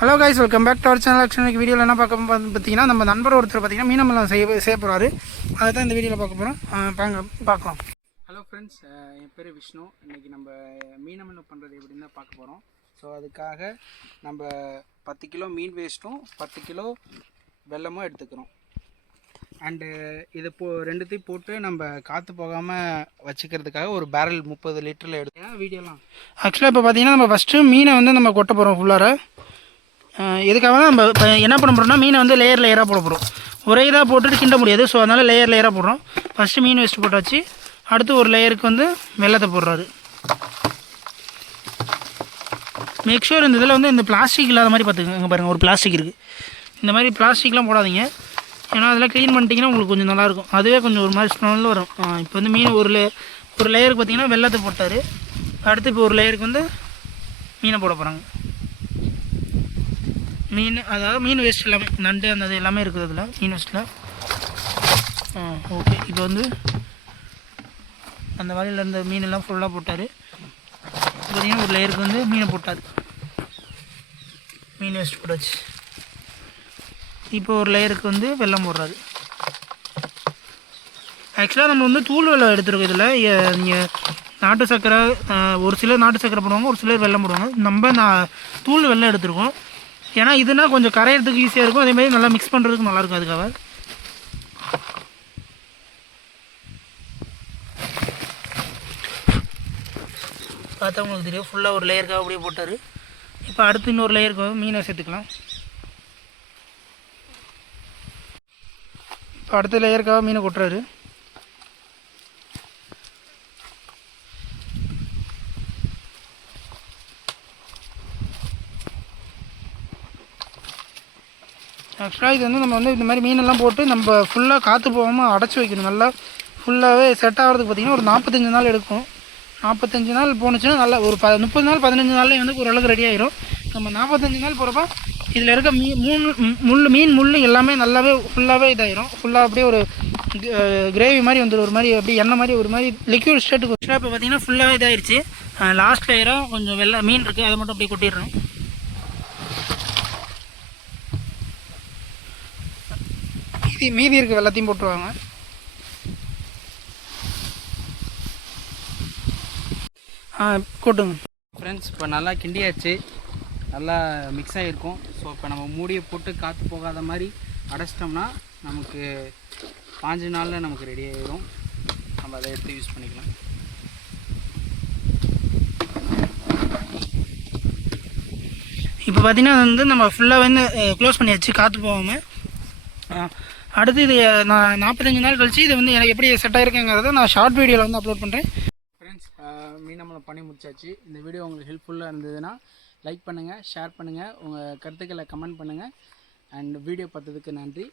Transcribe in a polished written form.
Hello guys, welcome back to our channel. ஆக்சுவலாக வீடியோவில் என்ன பார்க்க பார்த்தீங்கன்னா, நம்ம நண்பர் ஒருத்தர் பார்த்தீங்கன்னா மீனமெல்லாம் செய்ய போகிறாரு. அதை தான் இந்த வீடியோவில் பார்க்க போகிறோம். பார்க்கலாம். ஹலோ ஃப்ரெண்ட்ஸ், என் பேர் விஷ்ணு. இன்றைக்கி நம்ம மீனமெல்லாம் பண்ணுறது எப்படின்னு தான் பார்க்க போகிறோம். ஸோ அதுக்காக நம்ம 10 கிலோ மீன் வேஸ்ட்டும் 10 கிலோ வெல்லமும் எடுத்துக்கிறோம். அண்டு இது ரெண்டுத்தையும் போட்டு நம்ம காற்று போகாமல் வச்சுக்கிறதுக்காக ஒரு பேரல் 30 லிட்டரில் எடுத்தேன் வீடியோலாம். ஆக்சுவலாக இப்போ பார்த்தீங்கன்னா நம்ம ஃபஸ்ட்டு மீனை நம்ம கொட்ட போகிறோம் ஃபுல்லாக. இதுக்காக தான் நம்ம இப்போ என்ன பண்ண போகிறோம்னா, மீனை லேயராக போட போகிறோம். ஒரே இதாக போட்டுட்டு கிண்ட முடியாது. ஸோ அதனால் லேயராக போடுறோம். ஃபஸ்ட்டு மீன் வேஸ்ட்டு போட்டாச்சு. அடுத்து ஒரு லேயருக்கு வெள்ளத்தை போடுறாரு. மேக்ஷூர் இந்த இதில் இந்த பிளாஸ்டிக் இல்லாத மாதிரி பார்த்துக்கோங்க. பாருங்கள், ஒரு பிளாஸ்டிக் இருக்குது. இந்த மாதிரி பிளாஸ்டிக்லாம் போடாதீங்க. ஏன்னா அதெல்லாம் க்ளீன் பண்ணிட்டீங்கன்னா உங்களுக்கு கொஞ்சம் நல்லாயிருக்கும். அதுவே கொஞ்சம் ஒரு மாதிரி ஸ்மெல் வரும். இப்போ மீன் ஒரு லேயருக்கு பார்த்திங்கன்னா வெள்ளத்தை போட்டார். அடுத்து இப்போ ஒரு லேயருக்கு மீனை போட போகிறாங்க. மீன், அதாவது மீன் வேஸ்ட் எல்லாமே, நண்டு அந்த இது எல்லாமே இருக்குது அதில் மீன் வேஸ்ட்டில். ஓகே, இப்போ அந்த வலையில் இருந்த மீனெல்லாம் ஃபுல்லாக போட்டார். பார்த்திங்கன்னா ஒரு லேயருக்கு மீனை போட்டார். மீன் வேஸ்ட் போட்டாச்சு. இப்போ ஒரு லேயருக்கு வெல்லம் போடுறாரு. ஆக்சுவலாக நம்ம தூள் வெல்லம் எடுத்துருக்கோம். இதில் நீங்கள் நாட்டு சர்க்கரை, ஒரு சிலர் நாட்டு சர்க்கரை போடுவாங்க, ஒரு சிலர் வெல்லம் போடுவாங்க. நம்ம தூள் வெல்லம் எடுத்துருக்கோம். ஏன்னா இதுனா கொஞ்சம் கரையிறதுக்கு ஈஸியாக இருக்கும். அதேமாதிரி நல்லா மிக்ஸ் பண்ணுறதுக்கு நல்லாயிருக்கும். அதுக்காக பார்த்தா உங்களுக்கு தெரியும். ஃபுல்லாக ஒரு லேயருக்காக அப்படியே போட்டார். இப்போ அடுத்து இன்னொரு லேயருக்கு மீனை சேர்த்துக்கலாம். இப்போ அடுத்த லேயருக்காக மீனை கொட்டுறாரு. ஆக்சுவலாக இது நம்ம இந்த மாதிரி மீனெல்லாம் போட்டு நம்ம ஃபுல்லாக காற்று போகாமல் அடைச்சி வைக்கணும். நல்லா ஃபுல்லாகவே செட் ஆகிறதுக்கு பார்த்திங்கன்னா ஒரு 45 நாள் எடுக்கும். 45 நாள் போணுச்சுன்னா நல்லா ஒரு 30 நாள் 15 நாள்லேயே ஓரளவுக்கு ரெடி ஆகிரும். நம்ம 45 நாள் போகிறப்ப இதில் இருக்க மீன் முள் எல்லாமே நல்லாவே ஃபுல்லாகவே இதாகிரும். ஃபுல்லாக அப்படியே ஒரு கிரேவி மாதிரி வந்துடும். ஒரு மாதிரி அப்படியே எண்ணெய் மாதிரி ஒரு மாதிரி லிக்யூட் ஸ்டேட்டுக்கு. ஆக்சுவலாக இப்போ பார்த்திங்கன்னா ஃபுல்லாகவே இதாகிடுச்சு. லாஸ்ட் லேயராக கொஞ்சம் மீன் இருக்குது, அதை மட்டும் அப்படியே கொட்டிடுறோம். மீதி இருக்குது எல்லாத்தையும் போட்டுருவாங்க. கொட்டுங்க ஃப்ரெண்ட்ஸ். இப்போ நல்லா கிண்டியாச்சு, நல்லா மிக்ஸ் ஆகிருக்கும். ஸோ இப்போ நம்ம மூடியை போட்டு காற்று போகாத மாதிரி அடைச்சிட்டோம்னா நமக்கு 5 நாளில் நமக்கு ரெடி ஆகிடும். நம்ம அதை எடுத்து யூஸ் பண்ணிக்கலாம். இப்போ பார்த்திங்கன்னா நம்ம ஃபுல்லாக க்ளோஸ் பண்ணியாச்சு காற்று போகாமல். அடுத்து இது நான் 45 நாள் கழிச்சு இது எனக்கு எப்படி செட் ஆகிருக்குங்கிறத நான் ஷார்ட் வீடியோவில் அப்லோட் பண்ணுறேன். ஃப்ரெண்ட்ஸ், மீன் நம்மளை பண்ணி முடிச்சாச்சு. இந்த வீடியோ உங்களுக்கு ஹெல்ப்ஃபுல்லாக இருந்ததுன்னா லைக் பண்ணுங்கள், ஷேர் பண்ணுங்கள், உங்கள் கருத்துக்களை கமெண்ட் பண்ணுங்கள். அண்ட் வீடியோ பார்த்ததுக்கு நன்றி.